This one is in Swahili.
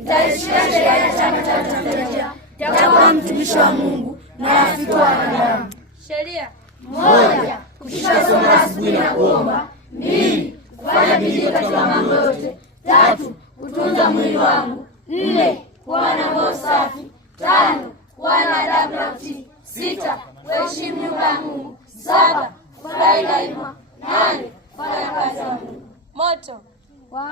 Nitaishika sheria ya Chama cha Tanzania, nitakuwa mtumishi wa Mungu na rafiki wa wanadamu. Sheria: 1. Kushika somo la asubuhi na kuomba. 2. Kufanya bidii katika mambo yote. 3. Kutunza mwili wangu. 4. Kuwa na moyo safi. 5. Kuwa na adabu na utii. 6. Kuheshimu nyumba ya Mungu. 7. Kufurahi daima. 8. Kufanya kazi ya Mungu. Moto: kwa